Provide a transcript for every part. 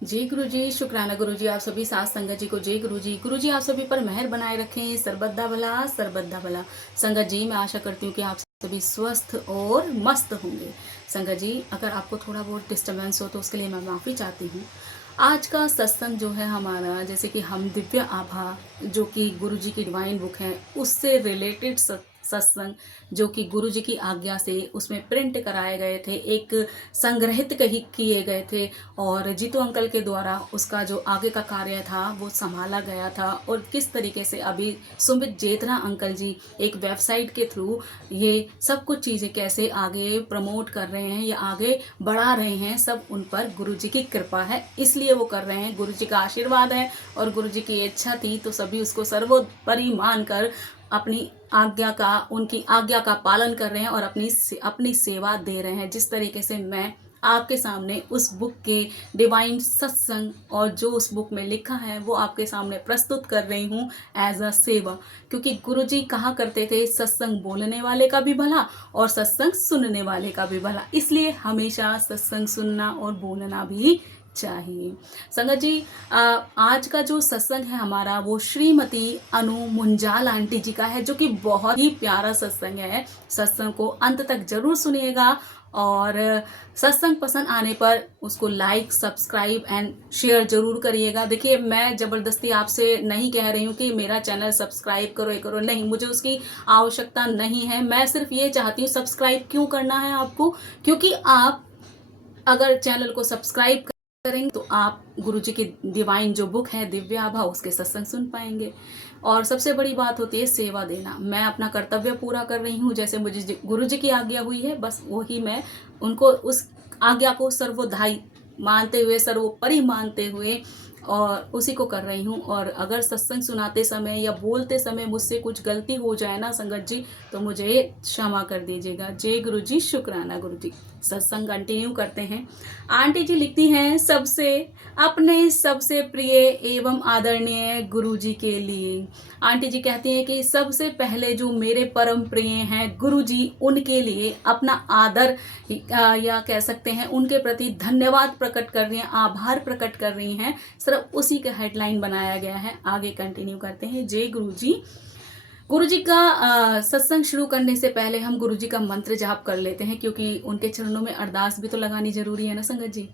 जय गुरु जी, शुक्राना गुरु जी। आप सभी साथ संगत जी को जय गुरु जी। गुरु जी आप सभी पर मेहर बनाए रखें, सरबद्दा भला सरबद्दा भला। संगत जी मैं आशा करती हूँ कि आप सभी स्वस्थ और मस्त होंगे। संगत जी अगर आपको थोड़ा बहुत डिस्टर्बेंस हो तो उसके लिए मैं माफ़ी चाहती हूँ। आज का सत्संग जो है हमारा, जैसे कि हम दिव्य आभा जो कि गुरु जी की डिवाइन बुक है उससे रिलेटेड सत्संग जो कि गुरु जी की आज्ञा से उसमें प्रिंट कराए गए थे, एक संग्रहित कही किए गए थे और जीतू अंकल के द्वारा उसका जो आगे का कार्य था वो संभाला गया था। और किस तरीके से अभी सुमित जेतना अंकल जी एक वेबसाइट के थ्रू ये सब कुछ चीज़ें कैसे आगे प्रमोट कर रहे हैं या आगे बढ़ा रहे हैं, सब उन पर गुरु जी की कृपा है, इसलिए वो कर रहे हैं। गुरु जी का आशीर्वाद है और गुरु जी की इच्छा थी तो सभी उसको सर्वोपरि मानकर अपनी आज्ञा का उनकी आज्ञा का पालन कर रहे हैं और अपनी सेवा दे रहे हैं। जिस तरीके से मैं आपके सामने उस बुक के डिवाइन सत्संग और जो उस बुक में लिखा है वो आपके सामने प्रस्तुत कर रही हूँ एज अ सेवा, क्योंकि गुरु जी कहा करते थे सत्संग बोलने वाले का भी भला और सत्संग सुनने वाले का भी भला, इसलिए हमेशा सत्संग सुनना और बोलना भी चाहिए। संगत जी आज का जो सत्संग है हमारा वो श्रीमती अनु मुंजाल आंटी जी का है, जो कि बहुत ही प्यारा सत्संग है। सत्संग को अंत तक जरूर सुनिएगा और सत्संग पसंद आने पर उसको लाइक सब्सक्राइब एंड शेयर जरूर करिएगा। देखिए मैं ज़बरदस्ती आपसे नहीं कह रही हूँ कि मेरा चैनल सब्सक्राइब करो ये करो, नहीं, मुझे उसकी आवश्यकता नहीं है। मैं सिर्फ ये चाहती हूँ, सब्सक्राइब क्यों करना है आपको, क्योंकि आप अगर चैनल को सब्सक्राइब करेंगे तो आप गुरु जी की डिवाइन जो बुक है दिव्य आभा उसके सत्संग सुन पाएंगे। और सबसे बड़ी बात होती है सेवा देना। मैं अपना कर्तव्य पूरा कर रही हूँ, जैसे मुझे गुरु जी की आज्ञा हुई है बस वही मैं उनको उस आज्ञा को सर्वोधाई मानते हुए सर्वोपरि मानते हुए और उसी को कर रही हूँ। और अगर सत्संग सुनाते समय या बोलते समय मुझसे कुछ गलती हो जाए ना संगत जी तो मुझे क्षमा कर दीजिएगा। जय गुरु जी, शुक्राना गुरु जी। सत्संग कंटिन्यू करते हैं। आंटी जी लिखती हैं सबसे अपने सबसे प्रिय एवं आदरणीय गुरु जी के लिए। आंटी जी कहती हैं कि सबसे पहले जो मेरे परम प्रिय हैं गुरु जी, उनके लिए अपना आदर या कह सकते हैं उनके प्रति धन्यवाद प्रकट कर रही हैं, आभार प्रकट कर रही हैं। सिर्फ उसी का हेडलाइन बनाया गया है। आगे कंटिन्यू करते हैं। जय गुरु जी। गुरु जी का सत्संग शुरू करने से पहले हम गुरु जी का मंत्र जाप कर लेते हैं, क्योंकि उनके चरणों में अरदास भी तो लगानी जरूरी है ना संगत जी।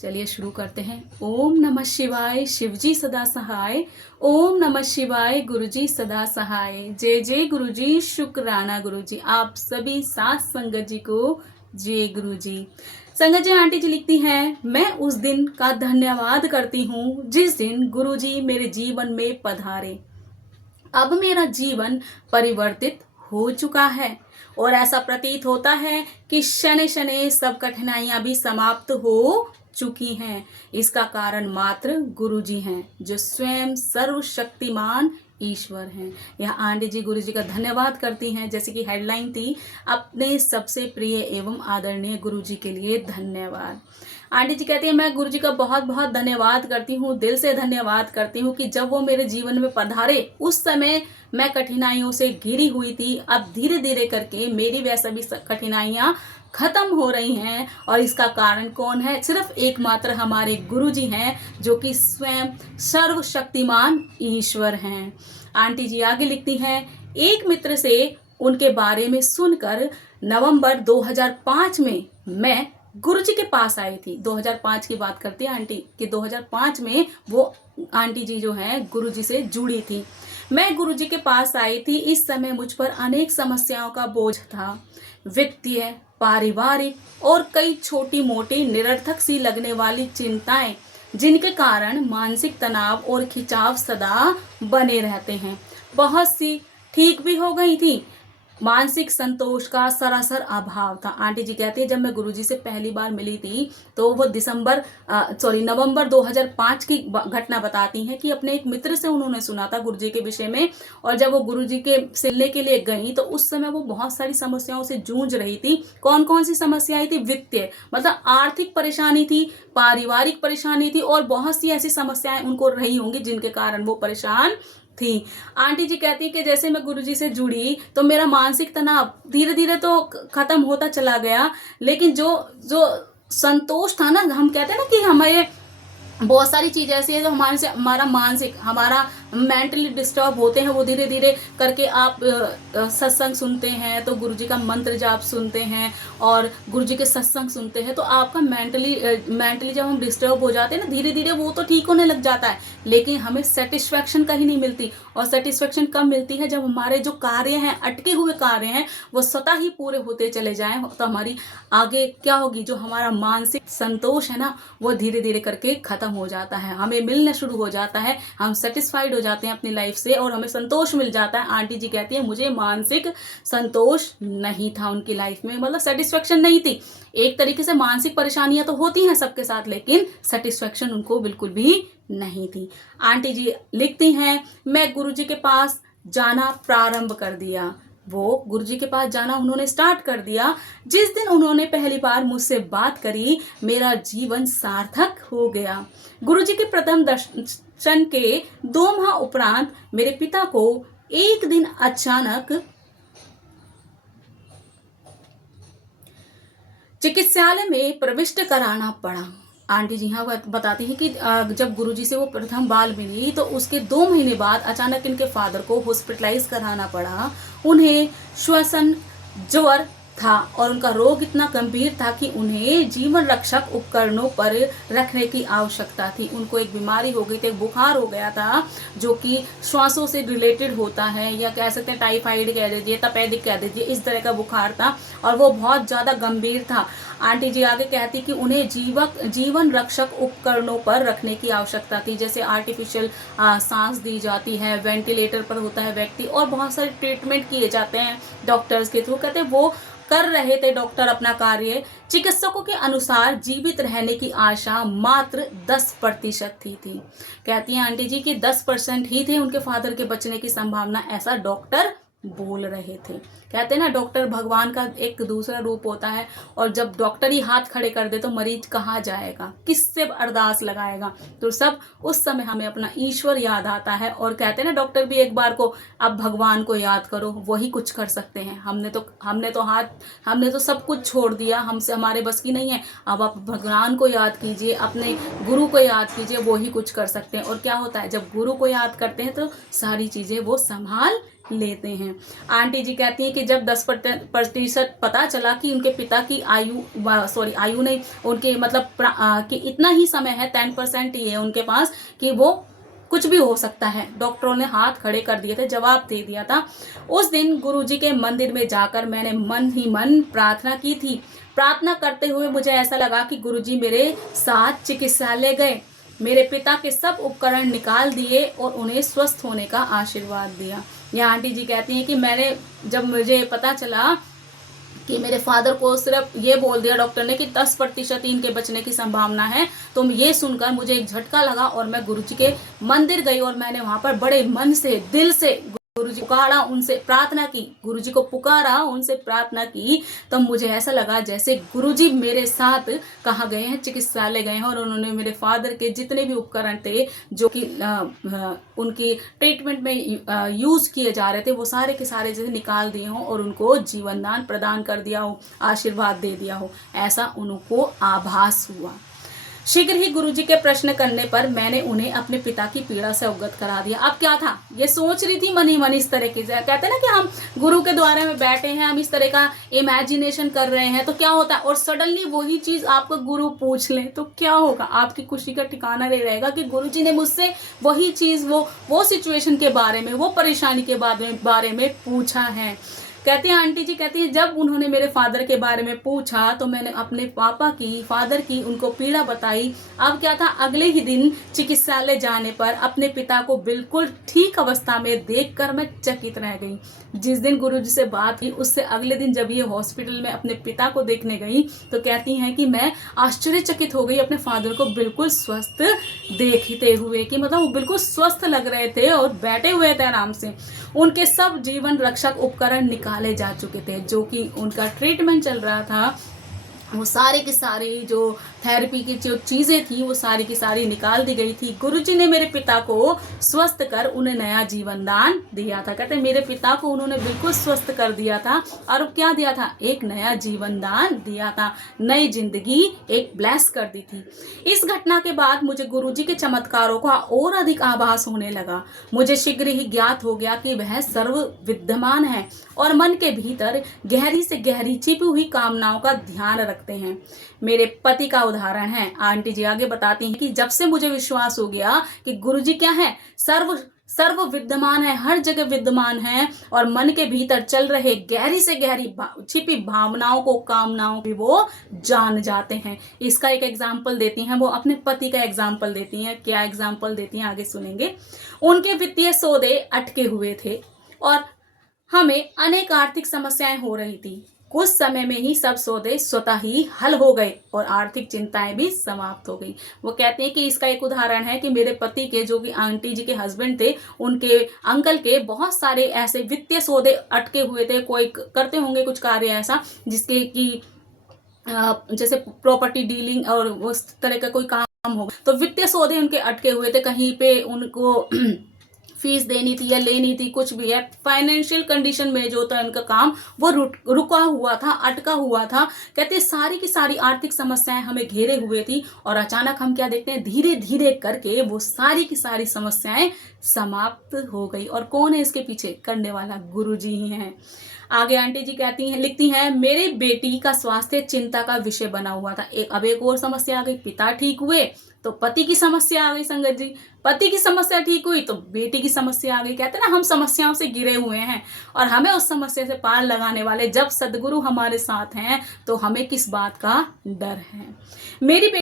चलिए शुरू करते हैं। ओम नमः शिवाय, शिव जी सदा सहाय। ओम नमः शिवाय, गुरु जी सदा सहाय। जय जय गुरु जी, शुक्राना गुरु जी। आप सभी सात संगत जी को जय गुरु जी। संगत जी आंटी जी लिखती हैं, मैं उस दिन का धन्यवाद करती हूँ जिस दिन गुरु जी मेरे जीवन में पधारे। अब मेरा जीवन परिवर्तित हो चुका है और ऐसा प्रतीत होता है कि शनै शनै सब कठिनाइयां भी समाप्त हो चुकी हैं। इसका कारण मात्र गुरु जी हैं, जो स्वयं सर्वशक्तिमान ईश्वर हैं। यह आंटी जी गुरु जी का धन्यवाद करती हैं, जैसे कि हेडलाइन थी, अपने सबसे प्रिय एवं आदरणीय गुरु जी के लिए धन्यवाद। आंटी जी कहती है मैं गुरु जी का बहुत बहुत धन्यवाद करती हूँ, दिल से धन्यवाद करती हूँ कि जब वो मेरे जीवन में पधारे उस समय मैं कठिनाइयों से घिरी हुई थी। अब धीरे धीरे करके मेरी वह सभी कठिनाइयाँ खत्म हो रही हैं और इसका कारण कौन है? सिर्फ एकमात्र हमारे गुरु जी हैं, जो कि स्वयं सर्वशक्तिमान ईश्वर हैं। आंटी जी आगे लिखती हैं, एक मित्र से उनके बारे में सुनकर नवंबर 2005 में मैं गुरु जी के पास आई थी। 2005 की बात करती है आंटी कि 2005 में वो आंटी जी जो है गुरु जी से जुड़ी थी। मैं गुरु जी के पास आई थी। इस समय मुझ पर अनेक समस्याओं का बोझ था, वित्तीय, पारिवारिक और कई छोटी मोटी निरर्थक सी लगने वाली चिंताएं, जिनके कारण मानसिक तनाव और खिंचाव सदा बने रहते हैं। बहुत सी ठीक भी हो गई थी। मानसिक संतोष का सरासर अभाव था। आंटी जी कहती है जब मैं गुरुजी से पहली बार मिली थी तो वो नवंबर 2005 की घटना बताती हैं कि अपने एक मित्र से उन्होंने सुना था गुरुजी के विषय में, और जब वो गुरुजी के सिलने के लिए गई तो उस समय वो बहुत सारी समस्याओं से जूझ रही थी। कौन कौन सी समस्याएं थी? वित्तीय मतलब आर्थिक परेशानी थी, पारिवारिक परेशानी थी और बहुत सी ऐसी समस्याएं उनको रही होंगी जिनके कारण वो परेशान थी। आंटी जी कहती कि जैसे मैं गुरुजी से जुड़ी तो मेरा मानसिक तनाव धीरे धीरे तो खत्म होता चला गया, लेकिन जो जो संतोष था ना, हम कहते हैं ना कि हमें बहुत सारी चीज़ ऐसी है जो हमारे से हमारा मानसिक हमारा मेंटली डिस्टर्ब होते हैं, वो धीरे धीरे करके आप सत्संग सुनते हैं तो गुरुजी का मंत्र जाप सुनते हैं और गुरुजी के सत्संग सुनते हैं तो आपका मेंटली जब हम डिस्टर्ब हो जाते हैं ना, धीरे धीरे वो तो ठीक होने लग जाता है, लेकिन हमें सेटिस्फैक्शन कहीं नहीं मिलती। और सेटिस्फैक्शन कब मिलती है? जब हमारे जो कार्य हैं, अटके हुए कार्य हैं, वो स्वतः ही पूरे होते चले जाएं, तो हमारी आगे क्या होगी, जो हमारा मानसिक संतोष है ना, वो धीरे धीरे करके खत्म हो जाता है, हमें मिलना शुरू हो जाता है, हम सेटिस्फाइड हो जाते हैं अपनी लाइफ से और हमें संतोष मिल जाता है। आंटी जी कहती है मुझे मानसिक संतोष नहीं था उनकी लाइफ में, मतलब सेटिस्फेक्शन नहीं थी। एक तरीके से मानसिक परेशानियां तो होती हैं सबके साथ, लेकिन सेटिस्फेक्शन उनको बिल्कुल भी नहीं थी। आंटी जी लिखती हैं, मैं गुरुजी के पास जाना प्रारंभ कर दिया। वो गुरुजी के पास जाना उन्होंने स्टार्ट कर दिया। जिस दिन उन्होंने पहली बार मुझसे बात करी, मेरा जीवन सार्थक हो गया। गुरुजी के प्रथम दर्शन के 2 माह उपरांत मेरे पिता को एक दिन अचानक चिकित्सालय में प्रविष्ट कराना पड़ा। आंटी जी हाँ बताती है कि जब गुरुजी से वो प्रथम बार मिली तो उसके 2 महीने बाद अचानक इनके फादर को हॉस्पिटलाइज कराना पड़ा। उन्हें श्वसन ज्वर था और उनका रोग इतना गंभीर था कि उन्हें जीवन रक्षक उपकरणों पर रखने की आवश्यकता थी। उनको एक बीमारी हो गई थी, एक बुखार हो गया था जो कि श्वासों से रिलेटेड होता है, या कह सकते हैं टाइफाइड कह दीजिए, तपेदिक कह दीजिए, इस तरह का बुखार था और वो बहुत ज़्यादा गंभीर था। आंटी जी आगे कहती कि उन्हें जीवन रक्षक उपकरणों पर रखने की आवश्यकता थी, जैसे आर्टिफिशियल सांस दी जाती है, वेंटिलेटर पर होता है व्यक्ति, और बहुत सारे ट्रीटमेंट किए जाते हैं डॉक्टर्स के थ्रू। कहते हैं वो कर रहे थे डॉक्टर अपना कार्य। चिकित्सकों के अनुसार जीवित रहने की आशा मात्र 10% थी। कहती हैं आंटी जी कि 10% ही थे उनके फादर के बचने की संभावना, ऐसा डॉक्टर बोल रहे थे। कहते हैं ना, डॉक्टर भगवान का एक दूसरा रूप होता है, और जब डॉक्टर ही हाथ खड़े कर दे तो मरीज कहाँ जाएगा, किससे अरदास लगाएगा। तो सब उस समय हमें अपना ईश्वर याद आता है, और कहते हैं ना डॉक्टर भी एक बार को अब भगवान को याद करो, वही कुछ कर सकते हैं। हमने तो सब कुछ छोड़ दिया, हमसे हमारे बस की नहीं है। अब आप भगवान को याद कीजिए, अपने गुरु को याद कीजिए, वही कुछ कर सकते हैं। और क्या होता है, जब गुरु को याद करते हैं तो सारी चीजें वो संभाल लेते हैं। आंटी जी कहती हैं कि जब 10% पता चला कि उनके पिता की आयु नहीं, उनके मतलब कि इतना ही समय है, 10% ही है उनके पास, कि वो कुछ भी हो सकता है। डॉक्टरों ने हाथ खड़े कर दिए थे, जवाब दे दिया था। उस दिन गुरुजी के मंदिर में जाकर मैंने मन ही मन प्रार्थना की थी। प्रार्थना करते हुए मुझे ऐसा लगा कि गुरुजी मेरे साथ चिकित्सालय गए, मेरे पिता के सब उपकरण निकाल दिए और उन्हें स्वस्थ होने का आशीर्वाद दिया। यहाँ आंटी जी कहती हैं कि जब मुझे पता चला कि मेरे फादर को सिर्फ ये बोल दिया डॉक्टर ने कि 10% ही इनके बचने की संभावना है, तो ये सुनकर मुझे एक झटका लगा और मैं गुरुजी के मंदिर गई और मैंने वहां पर बड़े मन से, दिल से गुरुजी पुकारा, उनसे प्रार्थना की, गुरुजी को पुकारा, उनसे प्रार्थना की। तो मुझे ऐसा लगा जैसे गुरुजी मेरे साथ कहाँ गए हैं, चिकित्सालय गए हैं, और उन्होंने मेरे फादर के जितने भी उपकरण थे जो कि उनकी ट्रीटमेंट में यूज किए जा रहे थे, वो सारे के सारे जैसे निकाल दिए हों और उनको जीवन दान प्रदान कर दिया हो, आशीर्वाद दे दिया हो, ऐसा उनको आभास हुआ। शीघ्र ही गुरुजी के प्रश्न करने पर मैंने उन्हें अपने पिता की पीड़ा से अवगत करा दिया। अब क्या था, ये सोच रही थी मन ही मन इस तरह की, कहते हैं ना कि हम गुरु के द्वारे में बैठे हैं, हम इस तरह का इमेजिनेशन कर रहे हैं, तो क्या होता है, और सडनली वही चीज आपको गुरु पूछ ले तो क्या होगा, आपकी खुशी का ठिकाना नहीं रहेगा कि गुरुजी ने मुझसे वही चीज, वो सिचुएशन के बारे में, वो परेशानी के बारे में पूछा है। कहती हैं आंटी जी, कहती हैं जब उन्होंने मेरे फादर के बारे में पूछा तो मैंने अपने फादर की उनको पीड़ा बताई। अब क्या था, अगले ही दिन चिकित्सालय जाने पर अपने पिता को बिल्कुल ठीक अवस्था में देखकर मैं चकित रह गई। जिस दिन गुरुजी से बात हुई उससे अगले दिन जब ये हॉस्पिटल में अपने पिता को देखने गई तो कहती हैं कि मैं आश्चर्यचकित हो गई अपने फादर को बिल्कुल स्वस्थ देखते हुए, कि मतलब वो बिल्कुल स्वस्थ लग रहे थे और बैठे हुए थे आराम से। उनके सब जीवन रक्षक उपकरण निकाले जा चुके थे, जो कि उनका ट्रीटमेंट चल रहा था, वो सारे के सारे जो थेरेपी की जो चीज़ें थी वो सारी की सारी निकाल दी गई थी। गुरुजी ने मेरे पिता को स्वस्थ कर उन्हें नया जीवन दान दिया था। कहते मेरे पिता को उन्होंने बिल्कुल स्वस्थ कर दिया था और क्या दिया था, एक नया जीवन दान दिया था, नई जिंदगी एक ब्लेस कर दी थी। इस घटना के बाद मुझे गुरुजी के चमत्कारों का और अधिक आभास होने लगा। मुझे शीघ्र ही ज्ञात हो गया कि वह सर्व विद्यमान है और मन के भीतर गहरी से गहरी छिपी हुई कामनाओं का ध्यान रखते हैं। मेरे पति का उदाहरण है। आंटी जी आगे बताती हैं कि जब से मुझे विश्वास हो गया कि गुरुजी क्या है, सर्व विद्यमान है, हर जगह विद्यमान है और मन के भीतर चल रहे गहरी से गहरी छिपी भावनाओं को, कामनाओं की वो जान जाते हैं। इसका एक एग्जाम्पल देती हैं, वो अपने पति का एग्जाम्पल देती हैं। क्या एग्जाम्पल देती हैं आगे सुनेंगे। उनके वित्तीय सौदे अटके हुए थे और हमें अनेक आर्थिक समस्याएं हो रही थी। कुछ समय में ही सब सौदे स्वतः ही हल हो गए और आर्थिक चिंताएं भी समाप्त हो गई। वो कहते हैं कि इसका एक उदाहरण है कि मेरे पति के, जो कि आंटी जी के हस्बैंड थे, उनके अंकल के बहुत सारे ऐसे वित्तीय सौदे अटके हुए थे। कोई करते होंगे कुछ कार्य ऐसा जिसके कि जैसे प्रॉपर्टी डीलिंग और उस तरह का कोई काम हो, तो वित्तीय सौदे उनके अटके हुए थे। कहीं पे उनको फीस देनी थी या लेनी थी, कुछ भी है, फाइनेंशियल कंडीशन में जो था उनका काम वो रुका हुआ था, अटका हुआ था। कहते सारी की सारी आर्थिक समस्याएं हमें घेरे हुए थी और अचानक हम क्या देखते हैं, धीरे धीरे करके वो सारी की सारी समस्याएं समाप्त हो गई। और कौन है इसके पीछे करने वाला, गुरुजी ही हैं। आगे आंटी जी कहती हैं, लिखती हैं, मेरे बेटी का स्वास्थ्य चिंता का विषय बना हुआ था। अब एक और समस्या आ गई, पिता ठीक हुए तो पति की समस्या आ गई। संगत जी, पति की समस्या ठीक हुई तो बेटी की समस्या आ गई। कहते हैं ना, हम समस्याओं से घिरे हुए हैं और हमें उस समस्या से पार लगाने वाले जब सदगुरु हमारे साथ हैं तो हमें किस बात का डर है। मेरी बेटी,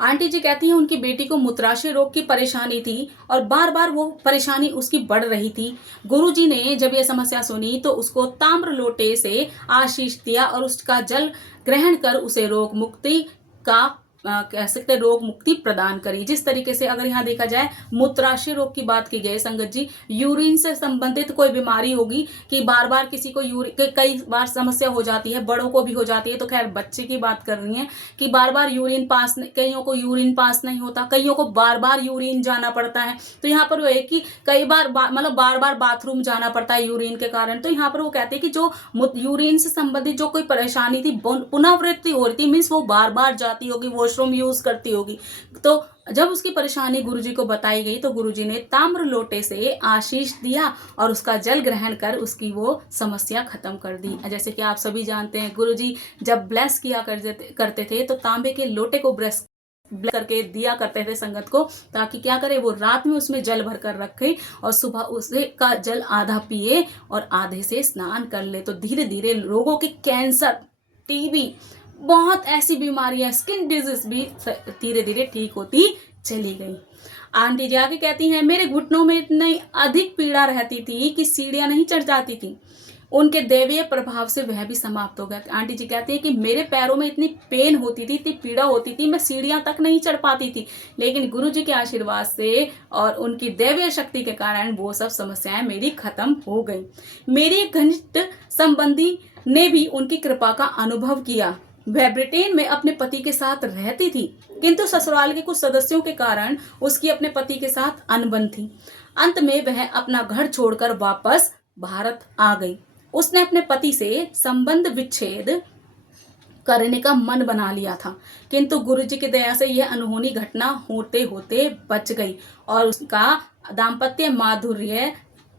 आंटी जी कहती हैं, उनकी बेटी को मूत्राशय रोग की परेशानी थी और बार बार वो परेशानी उसकी बढ़ रही थी। गुरुजी ने जब यह समस्या सुनी तो उसको ताम्र लोटे से आशीष दिया और उसका जल ग्रहण कर उसे रोग मुक्ति का कह सकते रोग मुक्ति प्रदान करी। जिस तरीके से अगर यहाँ देखा जाए मूत्राशय रोग की बात की जाए संगत जी, यूरिन से संबंधित कोई बीमारी होगी कि बार बार किसी को कई बार समस्या हो जाती है, बड़ों को भी हो जाती है, तो खैर बच्चे की बात कर रही हैं कि बार बार यूरिन पास, कईयों को यूरिन पास नहीं होता, कईयों को बार बार यूरिन जाना पड़ता है। तो यहाँ पर वो है कि कई बार मतलब बार बार बाथरूम जाना पड़ता है यूरिन के कारण। तो यहाँ पर वो कहते हैं कि जो यूरिन से संबंधित जो कोई परेशानी थी, पुनरावृत्ति हो रही थी, मीन्स वो बार बार जाती होगी, वॉशरूम यूज करती होगी। तो जब उसकी परेशानी गुरुजी को बताई गई तो गुरुजी ने ताम्र लोटे से आशीष दिया और उसका जल ग्रहण कर उसकी वो समस्या खत्म कर दी। जैसे कि आप सभी जानते हैं, गुरुजी जब ब्लेस किया करते थे तो तांबे के लोटे को ब्लेस करके दिया करते थे संगत को, ताकि क्या करे, वो रात में उसमें जल भर कर रखे और सुबह उसे का जल आधा पिए और आधे से स्नान कर ले। तो धीरे धीरे लोगों के कैंसर, टीबी, बहुत ऐसी बीमारियां, स्किन डिजीज भी धीरे धीरे ठीक होती चली गई। आंटी जी आगे कहती हैं, मेरे घुटनों में इतनी अधिक पीड़ा रहती थी कि सीढ़ियां नहीं चढ़ जाती थी। उनके दैवीय प्रभाव से वह भी समाप्त हो गया। आंटी जी कहती है कि मेरे पैरों में इतनी पेन होती थी, इतनी पीड़ा होती थी, मैं सीढ़ियां तक नहीं चढ़ पाती थी, लेकिन गुरु जी के आशीर्वाद से और उनकी दैवीय शक्ति के कारण वो सब समस्याएं मेरी खत्म हो गई। मेरी घनिष्ठ संबंधी ने भी उनकी कृपा का अनुभव किया। वह ब्रिटेन में अपने पति के साथ रहती थी, किंतु ससुराल के कुछ सदस्यों के कारण उसकी अपने पति के साथ अनबन थी। अंत में वह अपना घर छोड़कर वापस भारत आ गई। उसने अपने पति से संबंध विच्छेद करने का मन बना लिया था, किंतु गुरुजी की दया से यह अनहोनी घटना होते होते बच गई और उसका दाम्पत्य माधुर्य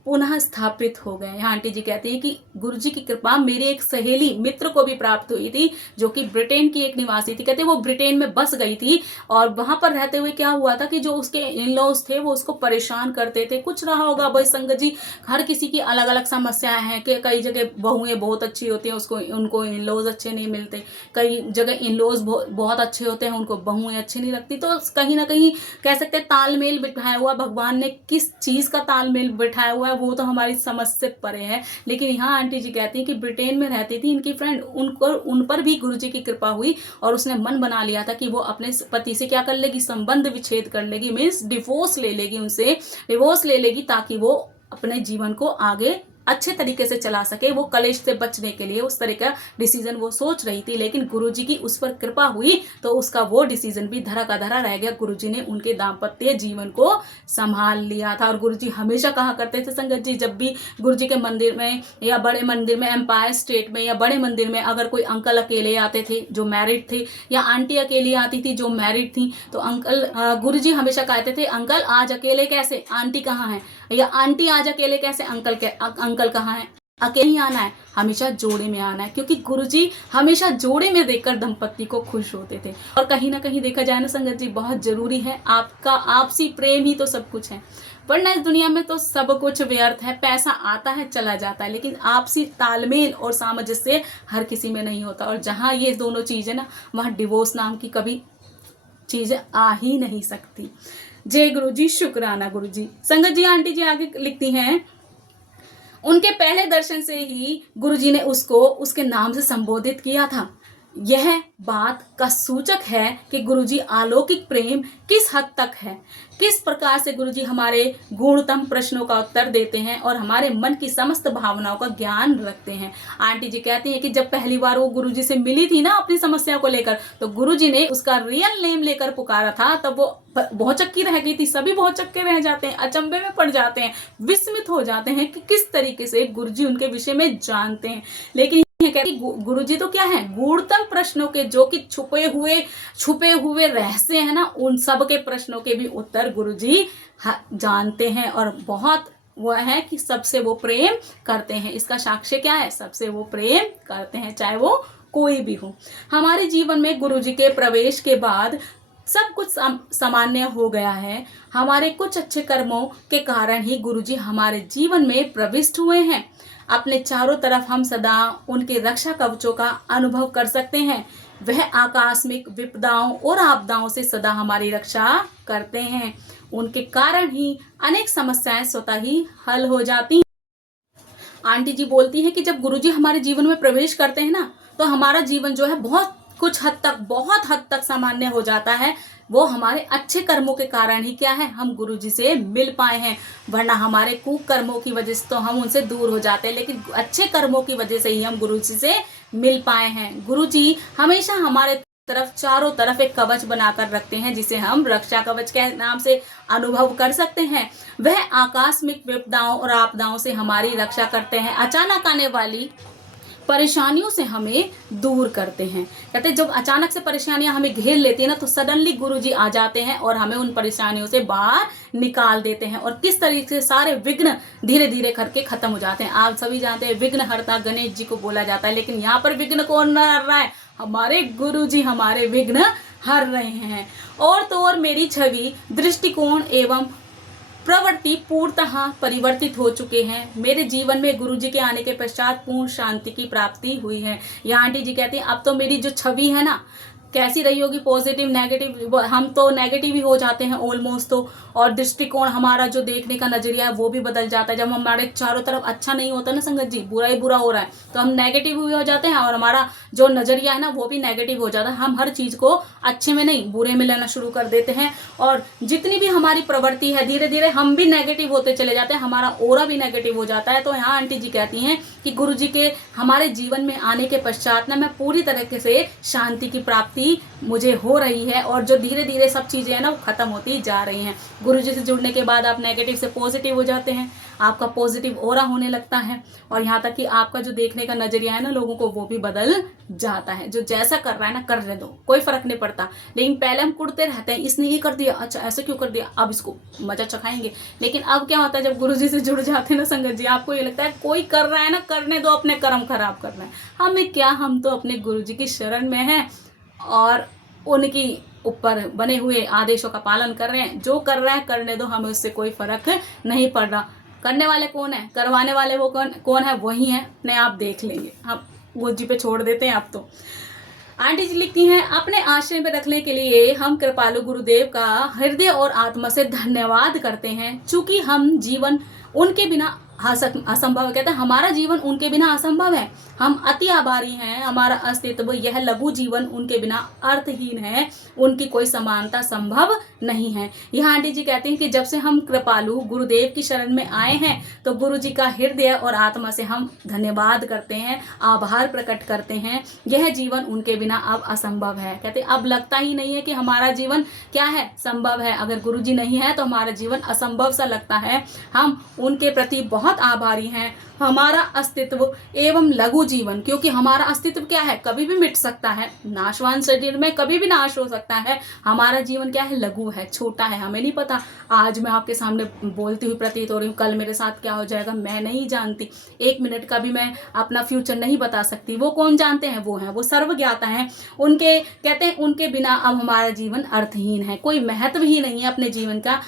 पुनः स्थापित हो गए। यहाँ आंटी जी कहती है कि गुरुजी की कृपा मेरी एक सहेली मित्र को भी प्राप्त हुई थी, जो कि ब्रिटेन की एक निवासी थी। कहते वो ब्रिटेन में बस गई थी और वहां पर रहते हुए क्या हुआ था कि जो उसके इन लॉज थे वो उसको परेशान करते थे। कुछ रहा होगा भाई संगत जी, हर किसी की अलग अलग समस्याएं हैं कि कई जगह बहुएं बहुत अच्छी होती हैं, उनको इन लॉज अच्छे नहीं मिलते, कई जगह इन लॉज बहुत अच्छे होते हैं, उनको बहुएं अच्छी नहीं लगती। तो कहीं ना कहीं कह सकते हैं तालमेल बिठाया हुआ, भगवान ने किस चीज का तालमेल बिठाया हुआ है वो तो हमारी समझ से परे है। लेकिन यहाँ आंटी जी कहती हैं कि ब्रिटेन में रहती थी इनकी फ्रेंड, उन पर भी गुरुजी की कृपा हुई और उसने मन बना लिया था कि वो अपने पति से क्या कर लेगी, संबंध विच्छेद कर लेगी, मीन्स डिवोर्स ले लेगी, उनसे डिवोर्स ले लेगी, ताकि वो अपने जीवन को आगे अच्छे तरीके से चला सके, वो कलेश से बचने के लिए उस तरह का डिसीजन वो सोच रही थी। लेकिन गुरुजी की उस पर कृपा हुई तो उसका वो डिसीजन भी धरा का धरा रह गया। गुरुजी ने उनके दाम्पत्य जीवन को संभाल लिया था। और गुरुजी हमेशा कहा करते थे संगत जी, जब भी गुरुजी के मंदिर में या बड़े मंदिर में, एम्पायर स्टेट में या बड़े मंदिर में अगर कोई अंकल अकेले आते थे जो मैरिड थे, या आंटी अकेली आती थी जो मैरिड थी, तो गुरुजी हमेशा कहते थे, अंकल आज अकेले कैसे, आंटी कहाँ है, या आंटी आज अकेले कैसे, अंकल कहाँ है, अकेले ही आना है, हमेशा जोड़े में आना है। क्योंकि गुरुजी हमेशा जोड़े में देखकर दंपत्ति को खुश होते थे। और कहीं ना कहीं देखा जाए ना संगत जी, बहुत जरूरी है, आपका आपसी प्रेम ही तो सब कुछ है। वरना इस दुनिया में तो सब कुछ व्यर्थ है, पैसा आता है चला जाता है, लेकिन आपसी तालमेल और सामंजस्य हर किसी में नहीं होता। और जहाँ ये दोनों चीजें ना, वहाँ डिवोर्स नाम की कभी चीजें आ ही नहीं सकती। जय गुरु जी, शुक्राना गुरु जी। संगत जी, आंटी जी आगे लिखती हैं, उनके पहले दर्शन से ही गुरुजी ने उसको उसके नाम से संबोधित किया था। यह बात का सूचक है कि गुरुजी अलौकिक प्रेम किस हद तक है, किस प्रकार से गुरुजी हमारे गुणतम प्रश्नों का उत्तर देते हैं और हमारे मन की समस्त भावनाओं का ज्ञान रखते हैं। आंटी जी कहती हैं कि जब पहली बार वो गुरुजी से मिली थी ना अपनी समस्या को लेकर, तो गुरुजी ने उसका रियल नेम लेकर पुकारा था, तब वो भौचक्की रह गई थी। सभी भौचक्के रह जाते हैं, अचंभे में पड़ जाते हैं, विस्मित हो जाते हैं कि किस तरीके से गुरुजी उनके विषय में जानते हैं। लेकिन गुरुजी तो क्या है, गूढ़तम प्रश्नों के, जो कि छुपे हुए रहस्य है ना, उन सब के प्रश्नों के भी उत्तर गुरुजी जानते हैं। और बहुत वो है कि सबसे वो प्रेम करते हैं। इसका साक्ष्य क्या है, सबसे वो प्रेम करते हैं, चाहे वो कोई भी हो। हमारे जीवन में गुरुजी के प्रवेश के बाद सब कुछ सामान्य हो गया है। हमारे कुछ अच्छे कर्मों के कारण ही गुरुजी हमारे जीवन में प्रविष्ट हुए हैं। अपने चारों तरफ हम सदा उनके रक्षा कवचों का अनुभव कर सकते हैं। वह आकस्मिक विपदाओं और आपदाओं से सदा हमारी रक्षा करते हैं। उनके कारण ही अनेक समस्याएं स्वतः ही हल हो जाती हैं। आंटी जी बोलती हैं कि जब गुरुजी हमारे जीवन में प्रवेश करते हैं ना, तो हमारा जीवन जो है बहुत हद तक सामान्य हो जाता है। वो हमारे अच्छे कर्मों के कारण ही क्या है, हम गुरुजी से मिल पाए हैं। वरना हमारे कुकर्मों की वजह से तो हम उनसे दूर हो जाते हैं, लेकिन अच्छे कर्मों की वजह से ही हम गुरुजी से मिल पाए हैं। गुरुजी हमेशा हमारे तरफ चारों तरफ एक कवच बनाकर रखते हैं, जिसे हम रक्षा कवच के नाम से अनुभव कर सकते हैं। वह आकस्मिक विपदाओं और आपदाओं से हमारी रक्षा करते हैं। अचानक आने वाली परेशानियों से हमें दूर करते हैं। कहते जब अचानक से परेशानियां हमें घेर लेती है ना, तो सडनली गुरुजी आ जाते हैं और हमें उन परेशानियों से बाहर निकाल देते हैं। और किस तरीके से सारे विघ्न धीरे धीरे करके खत्म हो जाते हैं। आप सभी जानते हैं विघ्न हरता गणेश जी को बोला जाता है, लेकिन यहाँ पर विघ्न कौन हर रहा है, हमारे गुरुजी हमारे विघ्न हर रहे हैं। और तो और मेरी छवि, दृष्टिकोण एवं प्रवृत्ति पूर्णतः परिवर्तित हो चुके हैं। मेरे जीवन में गुरुजी के आने के पश्चात पूर्ण शांति की प्राप्ति हुई है। यहाँ आंटी जी कहती हैं, अब तो मेरी जो छवि है ना, कैसी रही होगी, पॉजिटिव नेगेटिव, हम तो नेगेटिव ही हो जाते हैं ऑलमोस्ट तो। और दृष्टिकोण, हमारा जो देखने का नजरिया है वो भी बदल जाता है। जब हमारे चारों तरफ अच्छा नहीं होता ना संगत जी, बुरा ही बुरा हो रहा है, तो हम नेगेटिव भी हो जाते हैं और हमारा जो नजरिया है ना वो भी नेगेटिव हो जाता है। हम हर चीज को अच्छे में नहीं बुरे में लेना शुरू कर देते हैं। और जितनी भी हमारी प्रवृत्ति है, धीरे धीरे हम भी नेगेटिव होते चले जाते हैं, हमारा ओरा भी नेगेटिव हो जाता है। तो यहाँ आंटी जी कहती हैं कि गुरुजी के हमारे जीवन में आने के पश्चात ना मैं पूरी तरीके से शांति की प्राप्ति मुझे हो रही है। और जो धीरे धीरे सब चीजें हैं ना वो खत्म होती जा रही हैं। गुरुजी से जुड़ने के बाद आप नेगेटिव से पॉजिटिव हो जाते हैं, आपका पॉजिटिव ओरा होने लगता है। और यहाँ तक कि आपका जो देखने का नजरिया है ना लोगों को, वो भी बदल जाता है। जो जैसा कर रहा है ना करने दो, कोई फर्क नहीं पड़ता। लेकिन पहले हम कुड़ते रहते हैं, इसने ये कर दिया, अच्छा ऐसे क्यों कर दिया, अब इसको मजा चखाएंगे। लेकिन अब क्या होता है, जब गुरुजी से जुड़ जाते हैं ना संगत जी, आपको ये लगता है कोई कर रहा है ना करने दो, अपने कर्म खराब करना है हमें क्या, हम तो अपने गुरुजी की शरण में हैं और उनकी ऊपर बने हुए आदेशों का पालन कर रहे हैं। जो कर रहा है करने दो, हमें उससे कोई फर्क नहीं पड़ रहा। करने वाले कौन है, करवाने वाले वो कौन है, वही है, अपने आप देख लेंगे, हम गुरुजी पे छोड़ देते हैं अब तो। आंटी जी लिखती हैं, अपने आश्रय में रखने के लिए हम कृपालु गुरुदेव का हृदय और आत्मा से धन्यवाद करते हैं। चूंकि हम जीवन उनके बिना असंभव है, कहते हैं हमारा जीवन उनके बिना असंभव है, हम अति आभारी हैं, हमारा अस्तित्व यह लघु जीवन उनके बिना अर्थहीन है, उनकी कोई समानता संभव नहीं है। यहाँ आंटी जी कहते हैं कि जब से हम कृपालु गुरुदेव की शरण में आए हैं तो गुरु जी का हृदय और आत्मा से हम धन्यवाद करते हैं, आभार प्रकट करते हैं। यह जीवन उनके बिना अब असंभव है। कहते अब लगता ही नहीं है कि हमारा जीवन क्या है, संभव है। अगर गुरु जी नहीं है तो हमारा जीवन असंभव सा लगता है। हम उनके प्रति बहुत आभारी हैं। हमारा अस्तित्व एवं लघु जीवन, क्योंकि हमारा अस्तित्व क्या है, कभी भी मिट सकता है, नाशवान शरीर में कभी भी नाश हो सकता है। हमारा जीवन क्या है, लघु है, छोटा है, हमें नहीं पता। आज मैं आपके सामने बोलती हुई प्रतीत हो रही हूँ, कल मेरे साथ क्या हो जाएगा मैं नहीं जानती। 1 मिनट का भी मैं अपना फ्यूचर नहीं बता सकती। वो कौन जानते हैं, वो सर्वज्ञाता हैं। उनके कहते हैं उनके बिना अब हमारा जीवन अर्थहीन है, कोई महत्व ही नहीं है अपने जीवन का।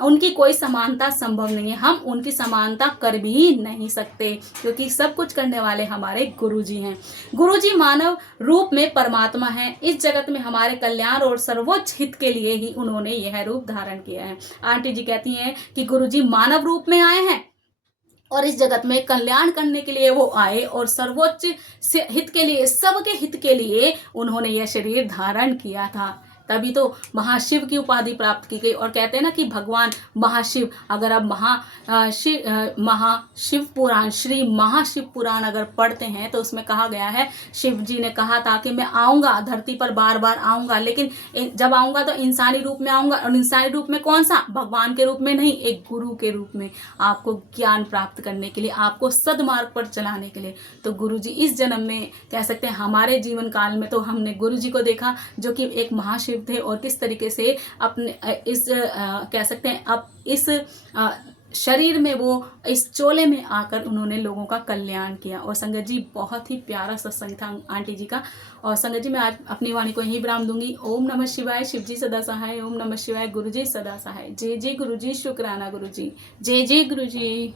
उनकी कोई समानता संभव नहीं है, हम उनकी समानता कर भी नहीं सकते, क्योंकि सब कुछ करने वाले हमारे गुरुजी हैं। गुरुजी मानव रूप में परमात्मा हैं। इस जगत में हमारे कल्याण और सर्वोच्च हित के लिए ही उन्होंने यह रूप धारण किया है। आंटी जी कहती हैं कि गुरुजी मानव रूप में आए हैं और इस जगत में कल्याण करने के लिए वो आए, और सर्वोच्च हित के लिए, सबके हित के लिए उन्होंने यह शरीर धारण किया था। तभी तो महाशिव की उपाधि प्राप्त की गई। और कहते हैं ना कि भगवान महाशिव, अगर आप महाशिव पुराण, श्री महाशिव पुराण अगर पढ़ते हैं तो उसमें कहा गया है, शिव जी ने कहा था कि मैं आऊँगा धरती पर, बार बार आऊँगा, लेकिन जब आऊँगा तो इंसानी रूप में आऊँगा। और इंसानी रूप में कौन सा, भगवान के रूप में नहीं, एक गुरु के रूप में, आपको ज्ञान प्राप्त करने के लिए, आपको सदमार्ग पर चलाने के लिए। तो गुरु जी इस जन्म में कह सकते हैं, हमारे जीवन काल में तो हमने गुरु जी को देखा जो कि एक महाशिव थे, और किस तरीके से अपने इस कह सकते हैं अब इस शरीर में, वो इस चोले में आकर उन्होंने लोगों का कल्याण किया। और संगत जी बहुत ही प्यारा सत्संग था आंटी जी का। और संगत जी मैं आज अपनी वाणी को यहीं विराम दूंगी। ओम नमः शिवाय, शिव जी सदा सहाय। ओम नमः शिवाय, गुरु जी सदा सहाय। जय जय गुरु जी, शुक्राना गुरु जी, जय जय गुरु जी।